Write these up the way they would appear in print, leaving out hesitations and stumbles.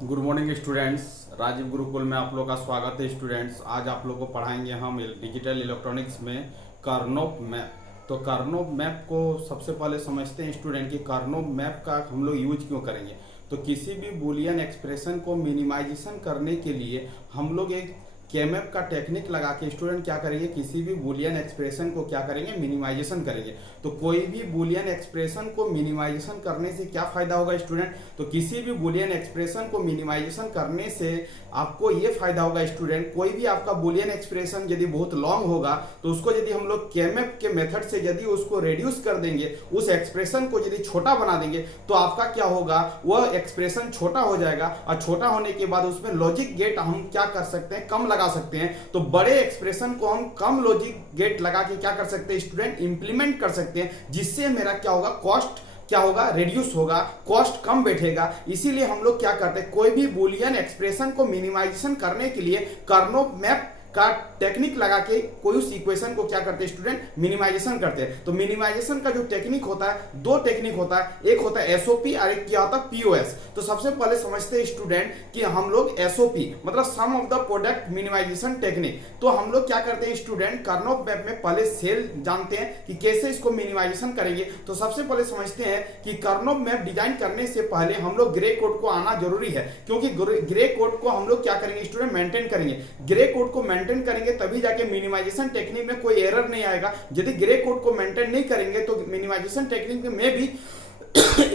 Good morning students. Rajiv Gurukul में आप लोग का स्वागत है स्टूडेंट्स। आज आप लोग को पढ़ाएंगे हम डिजिटल इलेक्ट्रॉनिक्स में कार्नोप मैप। तो कार्नोप मैप को सबसे पहले समझते हैं स्टूडेंट कि कार्नोप मैप का हम लोग यूज क्यों करेंगे। तो किसी भी बूलियन एक्सप्रेशन को मिनिमाइजेशन करने के लिए हम लोग एक केमैप का टेक्निक लगा के स्टूडेंट क्या करेंगे, किसी भी बूलियन एक्सप्रेशन को क्या करेंगे, मिनिमाइजेशन करेंगे। तो कोई भी बूलियन एक्सप्रेशन को मिनिमाइजेशन करने से क्या फायदा होगा स्टूडेंट, तो किसी भी बूलियन एक्सप्रेशन को मिनिमाइजेशन करने से आपको ये फायदा होगा स्टूडेंट, कोई भी आपका बूलियन एक्सप्रेशन यदि बहुत लॉन्ग होगा तो उसको यदि हम लोग केमैप के मेथड से यदि उसको रिड्यूस कर देंगे, उस एक्सप्रेशन को यदि छोटा बना देंगे तो आपका क्या होगा, वह एक्सप्रेशन छोटा हो जाएगा और छोटा होने के बाद उसमें लॉजिक गेट हम क्या कर सकते हैं, कम लगा सकते हैं। तो बड़े एक्सप्रेशन को हम कम लॉजिक गेट लगा के क्या कर सकते हैं स्टूडेंट, इंप्लीमेंट कर सकते हैं, जिससे मेरा क्या होगा, कॉस्ट क्या होगा, रिड्यूस होगा, कॉस्ट कम बैठेगा। इसीलिए हम लोग क्या करते हैं, कोई भी बूलियन एक्सप्रेशन को मिनिमाइजेशन करने के लिए कार्नोप मैप का टेक्निक लगा के कोई उस इक्वेशन को क्या करते हैं स्टूडेंट, मिनिमाइजेशन करते हैं। तो मिनिमाइजेशन का जो टेक्निक होता है, दो टेक्निक होता है, एक होता है एसओपी और एक क्या होता है पीओएस। तो सबसे पहले समझते हैं स्टूडेंट कि हम लोग एसओपी मतलब sum of the product minimization technique. तो हम लोग क्या करते हैं स्टूडेंट, कार्नोप मैप में पहले सेल जानते हैं कि कैसे इसको मिनिमाइजेशन करेंगे। तो सबसे पहले समझते हैं कि कार्नोप मैप डिजाइन करने से पहले हम लोग ग्रे कोड को आना जरूरी है, क्योंकि ग्रे कोड को हम लोग क्या करेंगे स्टूडेंट, मेंटेन करेंगे। ग्रे कोड को मेंटेन करेंगे तभी जाके मिनिमाइजेशन टेक्निक में कोई एरर नहीं आएगा। यदि ग्रे कोड को मेंटेन नहीं करेंगे तो मिनिमाइजेशन टेक्निक में भी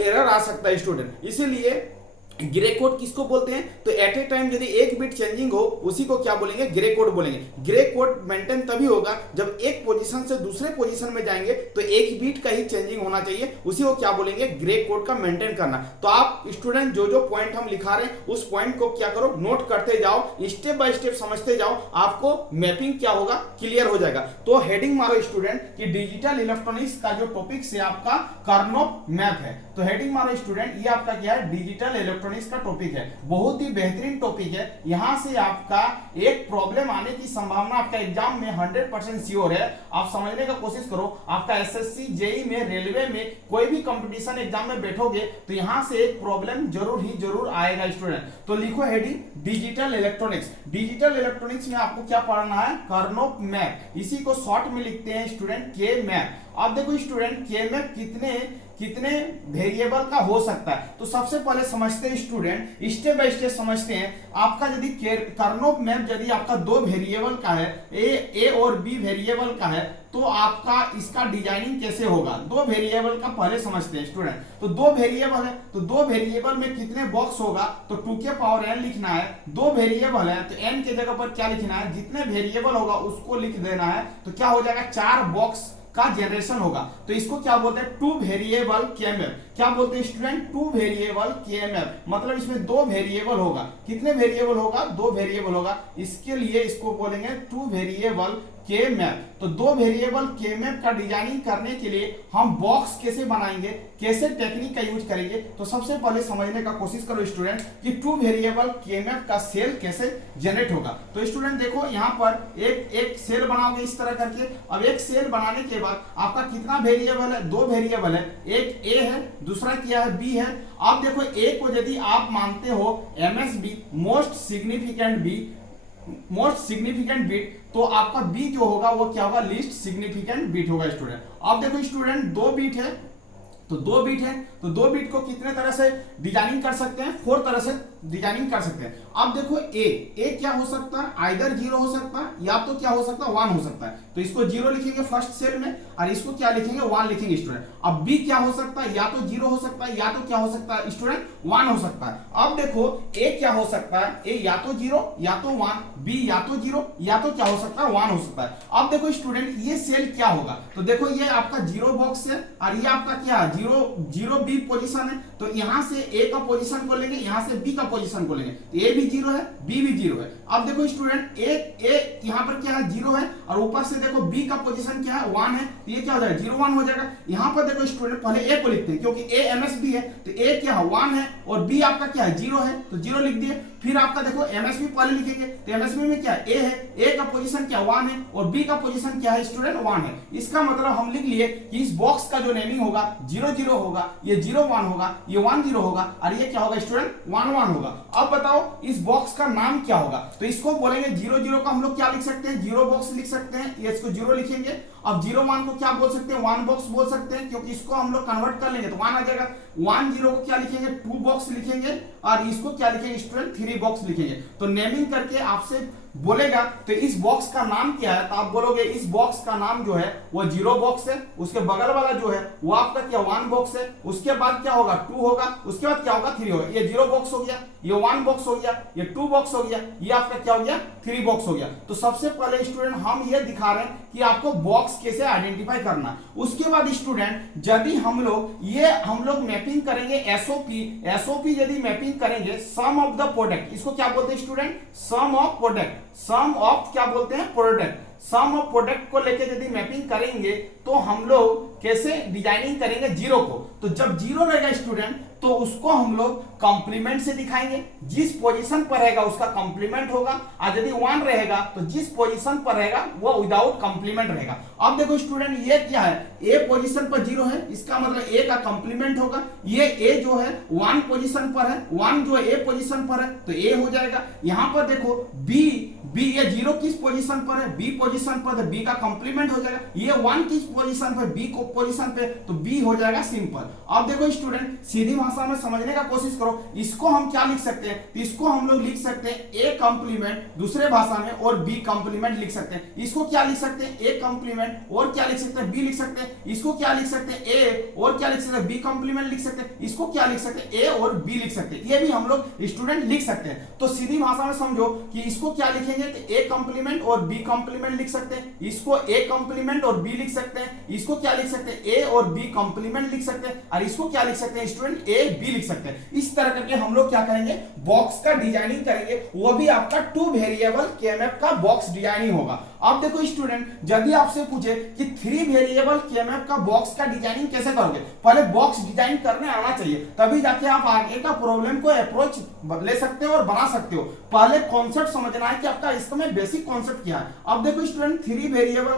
एरर आ सकता है स्टूडेंट। इसीलिए ग्रे कोड किसको बोलते हैं, तो एट ए टाइम यदि एक बिट चेंजिंग हो उसी को क्या बोलेंगे, ग्रे कोड बोलेंगे। ग्रे कोड मेंटेन तभी होगा जब एक पोजीशन से दूसरे पोजीशन में जाएंगे तो एक बिट का ही चेंजिंग होना चाहिए, उसी को क्या बोलेंगे, ग्रे कोड का मेंटेन करना। तो आप स्टूडेंट जो जो पॉइंट हम लिखा रहे हैं उस पॉइंट को क्या करो, नोट करते जाओ, स्टेप बाय स्टेप समझते जाओ, आपको मैपिंग क्या होगा, क्लियर हो जाएगा। तो हेडिंग मारो स्टूडेंट कि डिजिटल इलेक्ट्रॉनिक्स का जो टॉपिक से आपका कार्नोप मैप है। तो हेडिंग मारो स्टूडेंट, ये आपका क्या है, डिजिटल इलेक्ट्रॉनिक्स का टॉपिक है। बहुत ही बेहतरीन टॉपिक है। यहां से आपका एक प्रॉब्लम आने की संभावना आपका एग्जाम में 100% श्योर है। आप समझने का कोशिश करो, आपका एसएससी जेई में, रेलवे में, कोई भी कंपटीशन एग्जाम में बैठोगे तो यहां से एक प्रॉब्लम जरूर ही जरूर आएगा स्टूडेंट। तो लिखो heading digital electronics. Digital electronics में आपको क्या पढ़ना है, कार्नोप मैप। इसी को शॉर्ट में लिखते हैं स्टूडेंट के मैप। अब देखो स्टूडेंट, के मैप कितने वेरिएबल का हो सकता है। तो सबसे पहले समझते हैं स्टूडेंट, स्टेप बाय स्टेप समझते हैं। आपका यदि कार्नोप मैप यदि आपका दो वेरिएबल का है, ए और बी वेरिएबल का है, तो आपका इसका डिजाइनिंग कैसे होगा। दो वेरिएबल का पहले समझते हैं स्टूडेंट। तो दो वेरिएबल है, तो दो वेरिएबल में कितने बॉक्स होगा, तो 2 के पावर n लिखना है। दो वेरिएबल है तो n के जगह पर क्या लिखना है, जितने वेरिएबल होगा उसको लिख देना है। तो क्या हो जाएगा, 4 बॉक्स का जनरेशन होगा। तो इसको क्या बोलते हैं, 2 वेरिएबल केमैप। क्या बोलते हैं स्टूडेंट, 2 वेरिएबल केमैप। मतलब इसमें 2 वेरिएबल होगा। कितने वेरिएबल होगा, 2 वेरिएबल होगा। इसके लिए इसको बोलेंगे 2 वेरिएबल के मैप। तो 2 वेरिएबल के मैप का डिजाइनिंग करने के लिए हम बॉक्स कैसे बनाएंगे, कैसे टेक्निक का यूज करेंगे। तो सबसे पहले समझने का कोशिश करो स्टूडेंट कि 2 वेरिएबल के मैप का सेल कैसे जनरेट होगा। तो स्टूडेंट देखो, यहाँ पर एक सेल बनाओगे इस तरह करके। अब एक सेल बनाने के बाद आपका कितना वेरिएबल है, 2 वेरिएबल है। एक ए है, दूसरा क्या है, बी है। अब देखो ए को यदि आप मानते हो एमएसबी, मोस्ट सिग्निफिकेंट बिट, तो आपका बी जो होगा वो क्या होगा, लीस्ट सिग्निफिकेंट बिट होगा स्टूडेंट। अब देखो स्टूडेंट, 2 बिट है तो 2 बिट है, तो 2 बिट को कितने तरह से डिजाइनिंग कर सकते हैं, 4 तरह से डिजाइनिंग कर सकते हैं। अब देखो ए क्या हो सकता है, आइदर 0 हो सकता है या तो क्या हो सकता है, 1 हो सकता है। तो इसको 0 लिखेंगे फर्स्ट सेल में और इसको क्या लिखेंगे, 1 लिखेंगे स्टूडेंट। अब बी क्या हो सकता है, या तो 0 हो सकता है या तो क्या हो सकता है स्टूडेंट, 1 हो सकता है। अब देखो ए क्या हो सकता है, ए या तो 0 या तो 1, बी या तो 0 या तो क्या हो सकता है, 1 हो सकता है। अब देखो स्टूडेंट, ये सेल क्या होगा, तो देखो ये आपका 0 बॉक्स है और ये आपका क्या है, 0 बी पोजीशन है। तो यहां से ए का पोजीशन को लेंगे, यहां से बी का पोजीशन को लेंगे। तो ए भी 0 है, बी भी 0 है। अब देखो स्टूडेंट, ए यहां पर क्या है, 0 है और ऊपर से देखो बी का पोजीशन क्या है, 1 है। तो ये क्या हो जाएगा, 0 1 हो जाएगा। यहां पर देखो स्टूडेंट, पहले ए को लिखते हैं क्योंकि ए एमएसबी है। तो ए क्या है, 1 है और बी आपका क्या है, 0 है। तो 0 लिख दिए। फिर आपका देखो एमएसबी पहले लिखेंगे, तो एमएसबी में क्या है, ए है, ए का पोजीशन क्या 1 है और बी का पोजीशन क्या है स्टूडेंट, 1 है। इसका मतलब हम लिख लिए कि इस बॉक्स का जो नेमिंग होगा 0 0 होगा, ये ये 0 1 होगा, ये 1 0 होगा, और ये क्या होगा स्टूडेंट 1 1 होगा। अब बताओ इस बॉक्स का नाम क्या होगा? तो इसको बोलेंगे 0 0 को हम लोग क्या लिख सकते हैं? 0 बॉक्स लिख सकते हैं, ये इसको 0 लिखेंगे। अब 0 1 को क्या बोल सकते हैं? 1 बॉक्स बोल सकते हैं, क्योंकि इसको हम लोग कन्वर्ट कर लेंगे तो 1 आ जाएगा। 1 0 को क्या लिखेंगे? 2 बॉक्स लिखेंगे, और इसको क्या लिखेंगे स्टूडेंट? 3 बॉक्स लिखेंगे। तो नेमिंग करके आपसे बोलेगा तो इस बॉक्स का नाम क्या है, तो आप बोलोगे इस बॉक्स का नाम जो है वो 0 बॉक्स है, उसके बगल वाला जो है वो आपका क्या 1 बॉक्स है, उसके बाद क्या होगा 2 होगा, उसके बाद क्या होगा 3 होगा। ये 0 बॉक्स हो गया, ये 1 बॉक्स हो गया, ये 2 बॉक्स हो गया, ये आपका क्या हो गया 3 बॉक्स हो गया। तो सबसे पहले स्टूडेंट हम ये दिखा रहे हैं कि आपको बॉक्स कैसे आइडेंटिफाई करना है। उसके बाद स्टूडेंट यदि हम लोग मैपिंग करेंगे एसओपी यदि मैपिंग करेंगे सम ऑफ द प्रोडक्ट, इसको क्या बोलते हैं student? Sum of product, sum of क्या बोलते हैं? प्रोडक्ट। सम ऑफ प्रोडक्ट को लेके यदि मैपिंग करेंगे तो हम लोग कैसे डिजाइनिंग करेंगे 0 को? तो जब 0 रहेगा स्टूडेंट तो उसको हम लोग कंप्लीमेंट से दिखाएंगे, जिस पोजीशन पर रहेगा उसका कंप्लीमेंट होगा, और यदि 1 रहेगा तो जिस पोजीशन पर रहेगा वो विदाउट कंप्लीमेंट रहेगा। अब देखो स्टूडेंट ये क्या है? ए पोजीशन पर 0 है, इसका मतलब ए का कंप्लीमेंट होगा। ये ए जो है 1 पोजीशन पर है, 1 जो है ए पोजीशन पर है तो ए हो जाएगा। यहां पर देखो बी ये 0 किस पोजीशन पर है? बी पोजीशन पर है, बी का कंप्लीमेंट हो जाएगा। ये 1 किस पोजीशन पर? बी को पोजीशन पे, तो बी हो जाएगा सिंपल। अब देखो स्टूडेंट सीधी भाषा में समझने का कोशिश करो, इसको हम क्या लिख सकते हैं? तो इसको हम लोग लिख सकते हैं ए कंप्लीमेंट दूसरे भाषा में, और बी कंप्लीमेंट लिख सकते हैं। इसको क्या लिख सकते हैं? ए कंप्लीमेंट, और क्या लिख सकते हैं? बी लिख सकते हैं। इसको क्या लिख सकते हैं? ए, और क्या लिख सकते हैं? बी कंप्लीमेंट लिख सकते हैं। इसको क्या लिख सकते हैं? ए और बी लिख सकते हैं। ये भी हम लोग स्टूडेंट लिख सकते हैं। तो सीधी भाषा में समझो कि इसको क्या लिखेंगे? तो ए कंप्लीमेंट और बी कंप्लीमेंट लिख सकते हैं, इसको ए कंप्लीमेंट और बी लिख सकते हैं, इसको क्या लिख सकते हैं? ए और बी कंप्लीमेंट लिख सकते हैं, और इसको क्या लिख सकते हैं स्टूडेंट? ए बी लिख सकते हैं। इस तरह करके हम लोग क्या करेंगे? बॉक्स का डिजाइनिंग करेंगे, वो भी आपका 2 वेरिएबल केएमएफ का बॉक्स डिजाइनिंग होगा। अब देखो स्टूडेंट यदि आपसे पूछे कि 3 वेरिएबल केएमएफ का बॉक्स का डिजाइनिंग कैसे करोगे, पहले बॉक्स डिजाइन करने आना चाहिए, तभी जाके आप आगे का प्रॉब्लम को अप्रोच ले सकते हो और बना सकते हो। पहले कॉन्सेप्ट समझना है कि आपका इसमें बेसिक कॉन्सेप्ट क्या है। अब देखो स्टूडेंट 3 वेरिएबल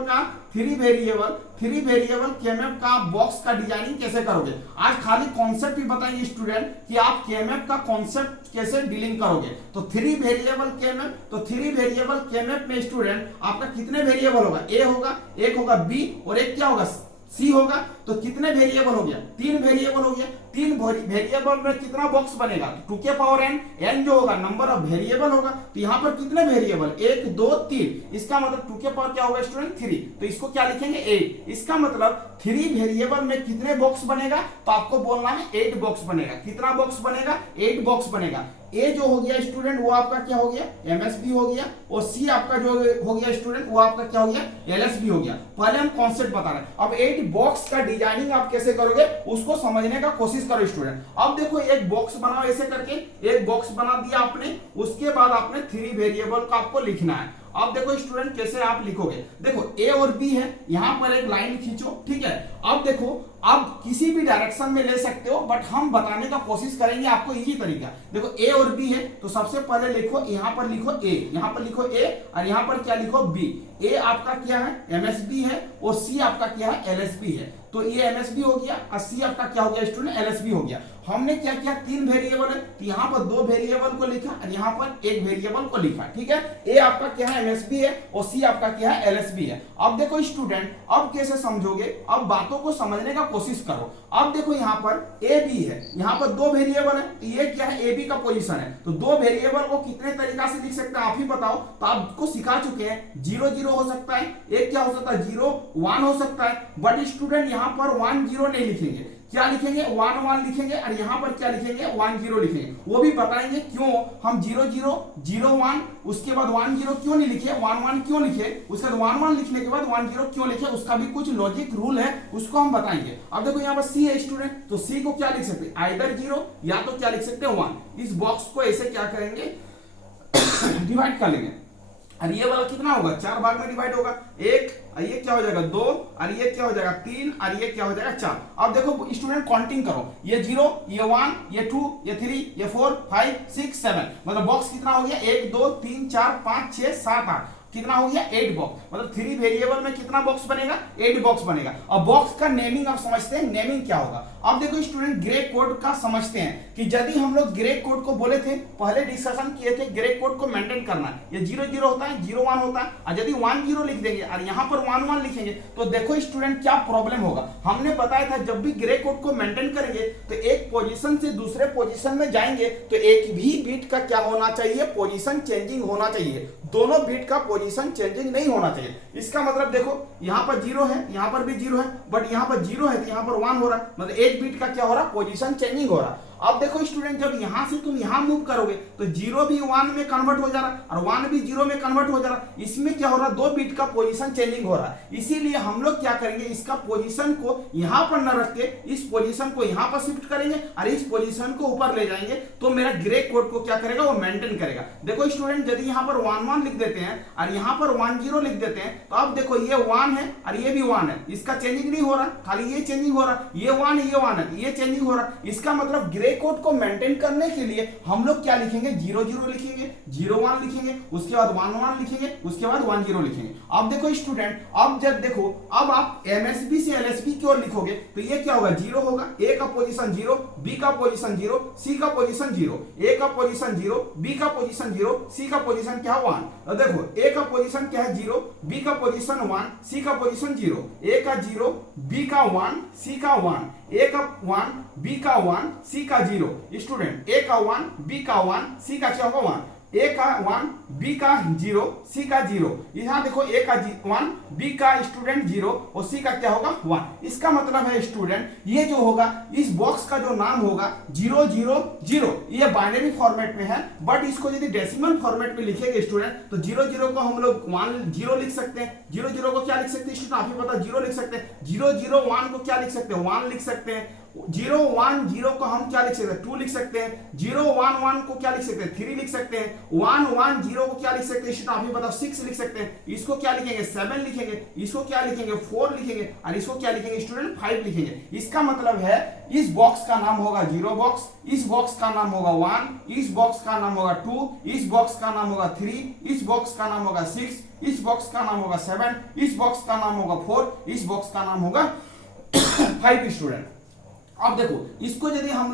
केएमएफ का बॉक्स का डिजाइनिंग कैसे करोगे। आज खाली कॉन्सेप्ट ही बताएंगे स्टूडेंट कि आप केएमएफ का कॉन्सेप्ट कैसे डीलिंग करोगे। तो 3 वेरिएबल केएमएफ, तो 3 वेरिएबल केएमएफ में स्टूडेंट आपका कितने वेरिएबल होगा? ए होगा, एक होगा बी, और एक क्या होगा सी होगा। तो कितने वेरिएबल हो गया? 3 वेरिएबल हो गया। 3 वेरिएबल में कितना बॉक्स बनेगा? 2 के पावर n, n जो होगा नंबर ऑफ वेरिएबल होगा। तो यहाँ पर कितने वेरिएबल? 1 2 3, इसका मतलब 2 के पावर क्या होगा स्टूडेंट? 3। तो इसको क्या लिखेंगे? 8। इसका मतलब 3 वेरिएबल में कितने बॉक्स बनेगा? तो आपको बोलना है 8 बॉक्स बनेगा। कितना बॉक्स बनेगा? 8 बॉक्स बनेगा। ए जो हो गया स्टूडेंट वो आपका क्या हो गया? एमएसबी हो गया, और सी आपका जो हो गया स्टूडेंट वो आपका क्या हो गया? एलएसबी हो गया। पहले हम कॉन्सेप्ट बता रहे हैं, अब 8 बॉक्स का डिजाइनिंग आप कैसे करोगे उसको समझने का कोशिश करो स्टूडेंट। अब देखो एक बॉक्स बनाओ, ऐसे करके एक बॉक्स बना दिया आपने, उसके बाद आपने 3 वेरिएबल को आपको लिखना है। अब देखो स्टूडेंट कैसे आप लिखोगे, देखो ए और बी है, यहां पर एक लाइन खींचो, ठीक है। अब देखो आप किसी भी डायरेक्शन में ले सकते हो, बट हम बताने का कोशिश करेंगे आपको इजी तरीका। देखो ए और बी है, तो सबसे पहले लिखो, यहां पर लिखो ए, यहां पर लिखो ए, और यहां पर क्या लिखो? बी। ए आपका क्या है? एमएसबी है, और सी आपका क्या है? एलएसबी है। तो ये एमएसबी हो गया, और सी आपका क्या हो गया स्टूडेंट? एलएसबी हो गया। हमने क्या किया? 3 वेरिएबल है, तो यहाँ पर 2 वेरिएबल को लिखा, और यहाँ पर 1 वेरिएबल को लिखा, ठीक है। ए आपका क्या है? एमएसबी है, और सी आपका क्या है? एलएसबी है। अब देखो स्टूडेंट अब कैसे समझोगे, अब बातों को समझने का कोशिश करो। अब देखो यहाँ पर ए बी है, यहाँ पर 2 वेरिएबल है, तो ये क्या है? ए बी का पोजीशन है। तो 2 वेरिएबल को कितने तरीका से लिख सकते हैं आप ही बताओ। तो आपको सिखा चुके हैं 0 0 हो सकता है, एक क्या हो सकता है? 0 1 हो सकता है, बट स्टूडेंट यहाँ पर 1 0 नहीं लिखेंगे, क्या लिखेंगे? 1 1 लिखेंगे, और यहाँ पर क्या लिखेंगे? 1 0 लिखेंगे। वो भी बताएंगे क्यों हम 0 0 0 1 उसके बाद 1 0 क्यों नहीं लिखे, 1 1 क्यों लिखे, उसके बाद 1 1 लिखने के बाद 1 0 क्यों लिखे, उसका भी कुछ लॉजिक रूल है, उसको हम बताएंगे। अब देखो यहाँ पर सी है स्टूडेंट, तो सी को क्या लिख सकते हैं? आइदर 0 या तो क्या लिख सकते हैं? 1। इस बॉक्स को ऐसे क्या करेंगे? डिवाइड कर लेंगे, और ये वाला कितना होगा? 4 भाग में डिवाइड होगा, 1, और ये क्या हो जाएगा? 2, और ये क्या हो जाएगा? 3, और ये क्या हो जाएगा? 4। अब देखो स्टूडेंट काउंटिंग करो, ये 0, ये 1, ये 2, ये 3, ये 4 5 6 7, मतलब बॉक्स कितना हो गया? 1 2 3 4 5 6 7 8, कितना हो गया? 8 बॉक्स। मतलब 3 वेरिएबल में कितना बॉक्स बनेगा? 8 बॉक्स बनेगा। अब बॉक्स का नेमिंग आप समझते हैं, नेमिंग क्या होगा? अब देखो स्टूडेंट ग्रे कोड का समझते हैं कि यदि हम लोग ग्रे कोड को बोले थे, पहले डिस्कशन किए थे, ग्रे कोड को मेंटेन करना है, ये 0 0 होता है, 0 1 होता है, और यदि 1 0 लिख देंगे और यहाँ पर 1 1 लिखेंगे तो देखो स्टूडेंट क्या प्रॉब्लम होगा। हमने बताया था जब भी ग्रे कोड को मेंटेन करेंगे तो एक पोजीशन से दूसरे पोजीशन में जाएंगे तो एक भी बीट का क्या होना चाहिए, पोजीशन चेंजिंग होना चाहिए, दोनों बीट का पोजीशन चेंजिंग नहीं होना चाहिए। इसका मतलब देखो यहाँ पर 0 है, यहाँ पर भी 0 है, बट यहाँ पर 0 है तो यहाँ पर 1 हो रहा है, मतलब एक बीट का क्या हो रहा है, पोजीशन चेंजिंग हो रहा है। अब देखो स्टूडेंट जब यहां से तुम यहां मूव करोगे तो 0 भी 1 में कन्वर्ट हो जा रहा है और 1 भी 0 में कन्वर्ट हो जा रहा है। इसमें क्या हो रहा है, दो बीट का पोजीशन चेंजिंग हो रहा है। इसीलिए हम लोग क्या करेंगे, इसका पोजीशन को यहां पर न रख के इस पोजीशन को यहां पर शिफ्ट करेंगे और इस पोजीशन को ऊपर ले जाएंगे तो मेरा ग्रे कोड को क्या करेगा, वो मेंटेन करेगा। देखो स्टूडेंट यदि यहां पर 1 1 लिख देते हैं और यहां पर 1 0 लिख देते हैं तो अब देखो ये 1 है और ये भी 1 है, इसका चेंजिंग नहीं हो रहा, खाली ये चेंजिंग हो रहा, ये 1 है, ये चेंजिंग हो रहा। इसका मतलब ग्रे कोड को मेंटेन करने के लिए हम लोग क्या लिखेंगे, 0 0 लिखेंगे, 0 1 लिखेंगे, उसके बाद 1 1 लिखेंगे, उसके बाद 1 0 लिखेंगे। अब देखो स्टूडेंट, अब जब देखो अब आप एमएसबी से एलएसबी की ओर लिखोगे तो ये क्या होगा, 0 होगा, ए का पोजीशन 0, बी का पोजीशन 0, सी का पोजीशन 0, ए का पोजीशन 0, बी का पोजीशन 0, सी का पोजीशन क्या है 1। और देखो ए का पोजीशन क्या है 0, बी का पोजीशन 1, सी का पोजीशन 0, ए का 0, बी का 1, सी का 1, ए का 1, बी का 1, सी का 0। स्टूडेंट ए का 1, बी का 1, सी का क्या होगा 1, ए का 1, बी का 0, सी का 0। यहां देखो ए का 1, बी का स्टूडेंट 0 और सी का क्या होगा 1। इसका मतलब है स्टूडेंट ये जो होगा इस बॉक्स का जो नाम होगा 0 0 0, ये बाइनरी फॉर्मेट में है, बट इसको यदि डेसिमल फॉर्मेट में लिखेंगे स्टूडेंट तो 0 0 को हम लोग 1 0 लिख सकते हैं, 0 0 को क्या लिख सकते हैं स्टूडेंट, आप ही पता 0 लिख सकते हैं, 0 0 1 को क्या लिख सकते हैं 1 लिख सकते हैं, 0 1 0 को हम क्या लिख सकते हैं 2 लिख सकते हैं, 0 1 1 को क्या लिख सकते हैं 3 लिख सकते हैं, 1 1 0 को क्या लिख सकते हैं स्टूडेंट आप ही बताओ 6 लिख सकते हैं, इसको क्या लिखेंगे 7 लिखेंगे, इसको क्या लिखेंगे 4 लिखेंगे और इसको क्या लिखेंगे स्टूडेंट 5 लिखेंगे। इसका मतलब है इस बॉक्स का नाम होगा 0 बॉक्स, इस बॉक्स का नाम होगा 1, इस बॉक्स का नाम होगा 2, इस बॉक्स का नाम होगा 3, इस बॉक्स का नाम होगा 6, इस बॉक्स का नाम होगा 7, इस बॉक्स का नाम होगा 4, इस बॉक्स का नाम होगा 5 स्टूडेंट। अब देखो इसको यदि हम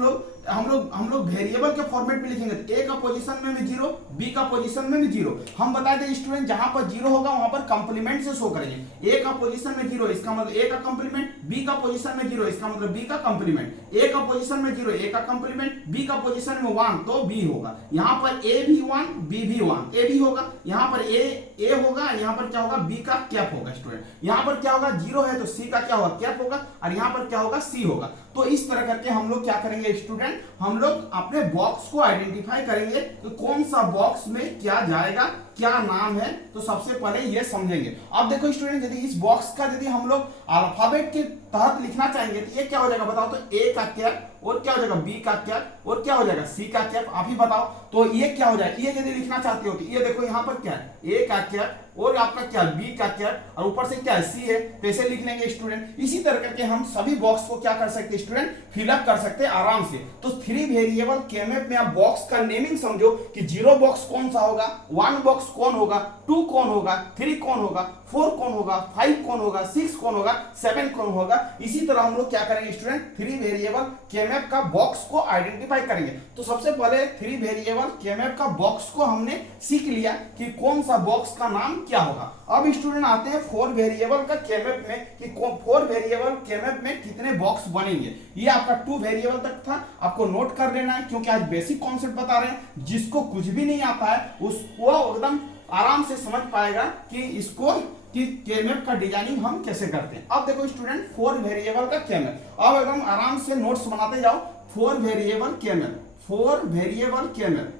लोग वेरिएबल के फॉर्मेट में लिखेंगे तो ए का पोजीशन में भी 0, बी का पोजीशन में भी 0। हम बता दें स्टूडेंट जहां पर 0 होगा वहां पर कंप्लीमेंट से शो करेंगे। ए का पोजीशन में 0 इसका मतलब ए का कंप्लीमेंट, बी का पोजीशन में 0 इसका मतलब बी का कंप्लीमेंट, ए का पोजीशन में 0 ए का कंप्लीमेंट, बी का पोजीशन में 1 तो बी होगा। यहां पर ए भी 1, बी भी 1, ए भी होगा, यहां पर ए होगा, यहां पर क्या होगा बी का कैप होगा स्टूडेंट। यहां पर क्या होगा 0 है तो सी का क्या होगा कैप होगा और यहां पर क्या होगा सी होगा। तो इस तरह करके हम लोग क्या करेंगे स्टूडेंट, हम लोग अपने बॉक्स को आइडेंटिफाई करेंगे कि कौन सा बॉक्स में क्या जाएगा, क्या नाम है, तो सबसे पहले ये समझेंगे। अब देखो स्टूडेंट यदि इस बॉक्स का यदि हम लोग अल्फाबेट के तहत लिखना चाहेंगे तो ये क्या हो जाएगा बताओ, तो ए का कैप और क्या हो जाएगा बी का कैप और क्या हो जाएगा सी का कैप, आप ही बताओ। तो ये क्या हो जाएगा, ये यदि लिखना चाहते हो तो ये देखो यहाँ पर क्या है ए का कैप और आपका क्या बी का कैप और ऊपर से क्या है सी है, तो ऐसे लिख लेंगे स्टूडेंट। इसी तरह करके हम सभी बॉक्स को क्या कर सकते हैं स्टूडेंट, फिलअप कर सकते हैं आराम से। तो 3 वेरिएबल केएमएफ में आप बॉक्स का नेमिंग समझो कि 0 बॉक्स कौन सा होगा, 1 बॉक्स कौन होगा, 2 कौन होगा, 3 कौन होगा, 4 कौन होगा, 5 कौन होगा, 6 कौन होगा, 7 कौन होगा। इसी तरह हम लोग क्या करेंगे स्टूडेंट 3 वेरिएबल केएमएफ का बॉक्स को आइडेंटिफाई करेंगे। तो सबसे पहले 3 वेरिएबल केएमएफ का बॉक्स को हमने सीख लिया कि कौन सा बॉक्स का नाम क्या होगा। अब स्टूडेंट आते हैं 4 वेरिएबल का केएमएफ में कि 4 वेरिएबल केएमएफ में कितने बॉक्स बनेंगे। ये आपका 2 वेरिएबल तक था, आपको नोट कर लेना है क्योंकि आज बेसिक कॉन्सेप्ट बता रहे हैं। जिसको कुछ भी नहीं आता है उसको एकदम आराम से समझ पाएगा कि इसको कि केएमएफ का डिजाइनिंग हम कैसे करते हैं। अब देखो स्टूडेंट 4 वेरिएबल का केएमएफ, अब एकदम आराम से नोट्स बनाते जाओ। 4 वेरिएबल केएमएफ, 4 वेरिएबल केएमएफ,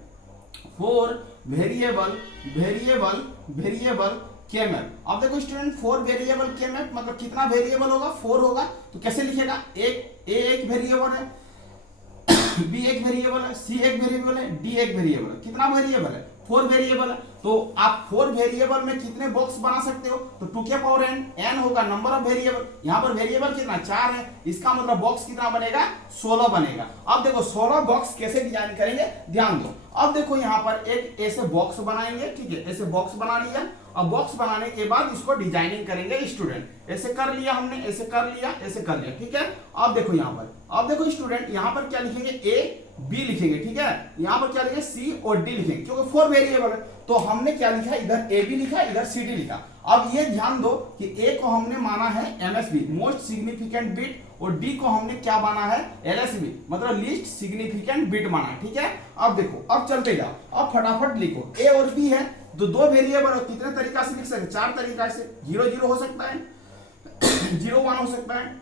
4 वेरिएबल केएमएफ। अब देखो स्टूडेंट 4 वेरिएबल केएमएफ मतलब कितना वेरिएबल होगा 4 होगा, तो कैसे लिखेगा, एक वेरिएबल है, बी एक वेरिएबल है, सी एक वेरिएबल है, डी एक वेरिएबल है। कितना वेरिएबल है 4 वेरिएबल है, तो आप 4 वेरिएबल में कितने बॉक्स बना सकते हो, तो 2 के पावर n होगा नंबर ऑफ वेरिएबल। यहाँ पर वेरिएबल कितना 4 है, इसका मतलब बॉक्स कितना बनेगा 16 बनेगा। अब देखो 16 बॉक्स कैसे डिजाइन करेंगे, ध्यान दो। अब देखो यहाँ पर एक ऐसे बॉक्स बनाएंगे, ठीक है, ऐसे बॉक्स बना लिया। अब बॉक्स बनाने के बाद इसको डिजाइनिंग करेंगे स्टूडेंट। ऐसे कर लिया हमने, ऐसे कर लिया, ऐसे कर लिया, ठीक है। अब देखो यहाँ पर, अब देखो स्टूडेंट यहाँ पर क्या लिखेंगे, ए बी लिखेंगे, ठीक है। यहाँ पर क्या लिखेंगे, सी और डी लिखेंगे, क्योंकि 4 वेरिएबल है। तो हमने क्या लिखा, इधर ए बी लिखा, इधर सी डी लिखा। अब ये ध्यान दो कि ए को हमने माना है एमएसबी, मोस्ट सिग्निफिकेंट बिट, और डी को हमने क्या माना है एलएसबी, मतलब लीस्ट सिग्निफिकेंट बिट माना है, ठीक है। अब देखो, अब चलते जाओ, अब फटाफट लिखो। ए और बी है तो 2 वेरिएबल है, कितने तरीका से लिख सकते, 4 तरीका से। 0 0 हो सकता है, 0 1 हो सकता है,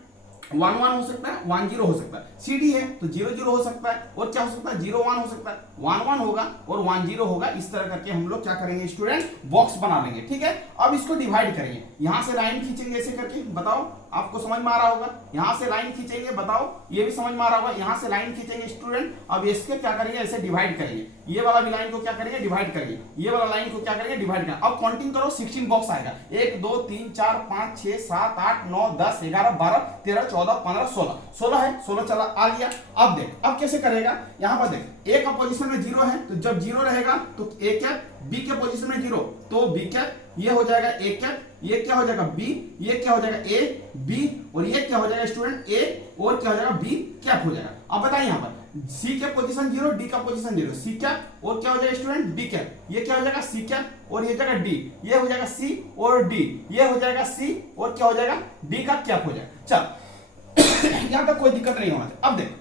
1 1 हो सकता है, 1 0 हो सकता है। सी डी है तो 0 0 हो सकता है, और क्या हो सकता है 0 1 हो सकता है, 1 1 होगा और 1 0 होगा। इस तरह करके हम लोग क्या करेंगे स्टूडेंट, बॉक्स बना लेंगे, ठीक है। अब इसको डिवाइड करेंगे, यहां से लाइन खींचेंगे ऐसे करके, बताओ आपको समझ में आ रहा होगा। यहां से लाइन खींचेंगे, बताओ ये भी समझ में आ रहा होगा। यहां से लाइन खींचेंगे स्टूडेंट। अब इसके क्या करेंगे, ऐसे डिवाइड करेंगे, ये वाला भी लाइन को क्या करेंगे डिवाइड करेंगे, ये वाला लाइन को क्या करेंगे डिवाइड करेंगे। अब काउंटिंग करो, 16 बॉक्स आएगा, 1 2 3 4 5 6 7 8 9 10 11 12 13 14 15 16 16 है, 16 चला आ गया। अब देख, अब कैसे करेगा, यहां पर देख, ए का पोजीशन में 0 है, तो जब 0 रहेगा तो ए कैप, बी के पोजीशन में 0 तो बी कैप, ये हो जाएगा ए कैप, ये क्या हो जाएगा बी, ये क्या हो जाएगा ए बी, और ये क्या हो जाएगा स्टूडेंट ए, और क्या हो जाएगा बी कैप हो जाएगा। अब बताइए यहाँ पर सी के पोजीशन 0, डी का पोजीशन 0, सी कैप और क्या हो जाएगा स्टूडेंट डी कैप, ये क्या हो जाएगा सी कैप और ये हो जाएगा डी, ये हो जाएगा सी और डी, ये हो जाएगा सी और क्या हो जाएगा डी का कैप हो जाएगा। चल यहाँ पे कोई दिक्कत नहीं होना चाहिए। अब देख,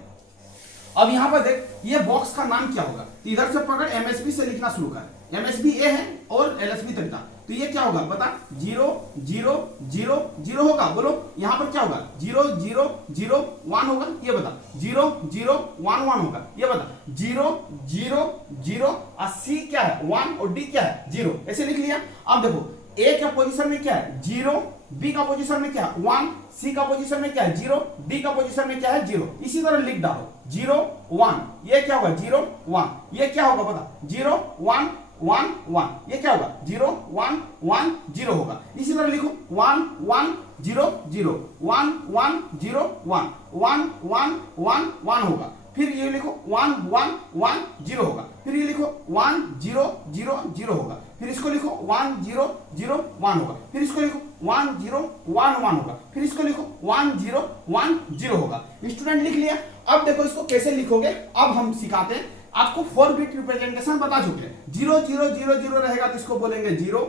अब यहां पर देख, ये बॉक्स का नाम क्या होगा, तो इधर से पकड़ एमएसबी से लिखना शुरू कर, एमएसबी ए है और एलएसबी तरीका, तो ये क्या होगा बता, 0 0 0 0 होगा। बोलो यहां पर क्या होगा, 0 0 0 1 होगा, ये बता 0 0 1 1 होगा, ये बता 0 0 0 और सी क्या है 1 और डी क्या है 0, ऐसे लिख लिया। अब देखो ए का पोजीशन में क्या है 0, बी का पोजीशन में क्या है 1, सी का पोजीशन में क्या है 0, डी का पोजीशन में क्या है 0, इसी तरह लिख डालो 0 1, ये क्या होगा 0 1, ये क्या होगा बता 0 1 1 1, ये क्या होगा 0 1 1 0 होगा। इसी तरह लिखो 1 1 0 0 1 1 0 1 1 1 1 1 होगा। फिर ये लिखो 1 1 1 0 होगा, फिर ये लिखो 1 0 0 0 होगा, फिर इसको लिखो 1 0 0 1 होगा, फिर इसको लिखो 1 0 1 1 होगा, फिर इसको लिखो 1 0 1 0 होगा। स्टूडेंट लिख लिया। अब देखो इसको कैसे लिखोगे, अब हम सिखाते हैं आपको। 4 बिट रिप्रेजेंटेशन बता चुके हैं। 0 0 0 0 रहेगा तो इसको बोलेंगे 0,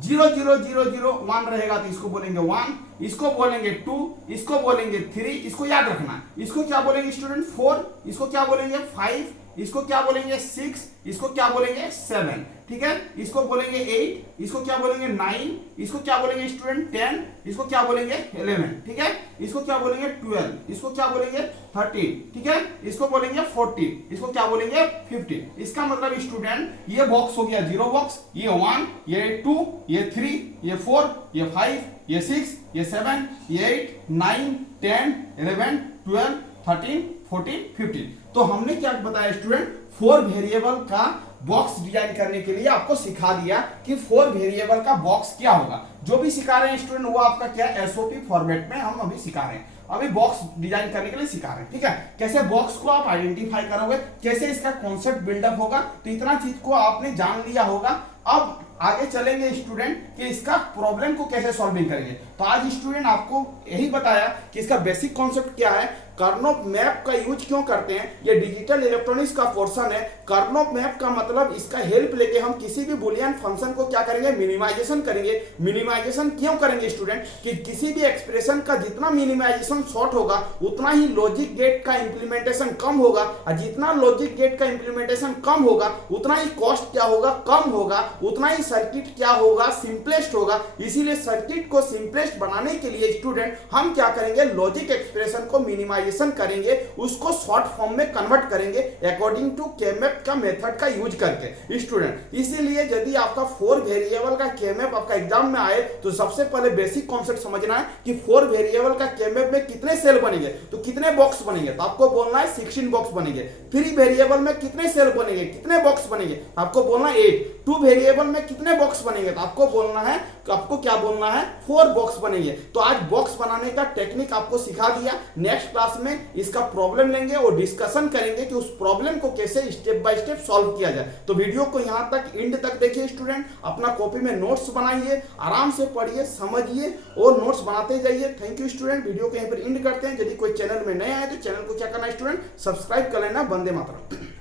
0 0 0 0 1 रहेगा तो इसको बोलेंगे 1, इसको बोलेंगे 2, इसको बोलेंगे 3, इसको याद रखना। इसको क्या बोलेंगे स्टूडेंट 4, इसको क्या बोलेंगे 5, इसको क्या बोलेंगे 6, इसको क्या बोलेंगे 7, ठीक है। इसको बोलेंगे 8, इसको क्या बोलेंगे 9, इसको क्या बोलेंगे स्टूडेंट 10, इसको क्या बोलेंगे 11, ठीक है। इसको क्या बोलेंगे 12, इसको क्या बोलेंगे 13, ठीक है। इसको बोलेंगे 14, इसको क्या बोलेंगे 15। इसका मतलब स्टूडेंट ये बॉक्स हो गया 0 बॉक्स, ये 1, ये 2, ये 3, ये 4, ये 5, ये 6, ये 7, ये 8, 9 10 11 12 13 14 15। तो हमने क्या बताया स्टूडेंट, 4 वेरिएबल का बॉक्स डिजाइन करने के लिए आपको सिखा दिया कि 4 वेरिएबल का बॉक्स क्या होगा। जो भी सिखा रहे हैं स्टूडेंट वो आपका क्या एसओपी फॉर्मेट में हम अभी सिखा रहे हैं, अभी बॉक्स डिजाइन करने के लिए सिखा रहे हैं, ठीक है। कैसे बॉक्स को आप आइडेंटिफाई करोगे, कैसे इसका कॉन्सेप्ट बिल्डअप होगा, तो इतना चीज को आपने जान लिया होगा। अब आगे चलेंगे स्टूडेंट कि इसका प्रॉब्लम को कैसे सॉल्विंग करेंगे। तो आज स्टूडेंट आपको यही बताया कि इसका बेसिक कॉन्सेप्ट क्या है, कर्नौप मैप का यूज क्यों करते हैं, ये डिजिटल इलेक्ट्रॉनिक्स का पोर्शन है। कर्नौप मैप का मतलब इसका हेल्प लेके हम किसी भी बुलियन फंक्शन को क्या करेंगे, मिनिमाइजेशन करेंगे। मिनिमाइजेशन क्यों करेंगे स्टूडेंट, कि किसी भी एक्सप्रेशन का जितना मिनिमाइजेशन शॉर्ट होगा उतना ही लॉजिक गेट का इंप्लीमेंटेशन कम होगा, और जितना लॉजिक गेट का इंप्लीमेंटेशन कम होगा उतना ही कॉस्ट क्या होगा, कम होगा, उतना ही सर्किट क्या होगा, सिंपलेस्ट होगा। इसीलिए सर्किट को सिंपलेस्ट बनाने के लिए स्टूडेंट हम क्या करेंगे, लॉजिक एक्सप्रेशन को मिनिमाइज ऑप्टिमाइजेशन करेंगे, उसको शॉर्ट फॉर्म में कन्वर्ट करेंगे अकॉर्डिंग टू केमैप का मेथड का यूज करके स्टूडेंट। इसीलिए यदि आपका 4 वेरिएबल का केमैप आपका एग्जाम में आए तो सबसे पहले बेसिक कॉन्सेप्ट समझना है कि 4 वेरिएबल का केमैप में कितने सेल बनेंगे, तो कितने बॉक्स बनेंगे, तो आपको बोलना है 16 बॉक्स बनेंगे। 3 वेरिएबल में कितने सेल बनेंगे, कितने बॉक्स बनेंगे, आपको बोलना है 8। 2 वेरिएबल में कितने बॉक्स बनेंगे, तो आपको बोलना है, आपको क्या बोलना है, 4 बॉक्स बनेंगे। तो आज बॉक्स बनाने का टेक्निक आपको सिखा दिया। नेक्स्ट क्लास में इसका प्रॉब्लम लेंगे और डिस्कशन करेंगे कि उस प्रॉब्लम को कैसे स्टेप बाय स्टेप सॉल्व किया जाए। तो वीडियो को यहां तक एंड तक देखिए स्टूडेंट, अपना कॉपी में नोट्स बनाइए, आराम से पढ़िए, समझिए और नोट्स बनाते जाइए। Thank you student. वीडियो को यहीं पर एंड करते हैं। यदि कोई चैनल में नए आए तो चैनल को क्या करना है स्टूडेंट, सब्सक्राइब कर लेना। वंदे मातरम।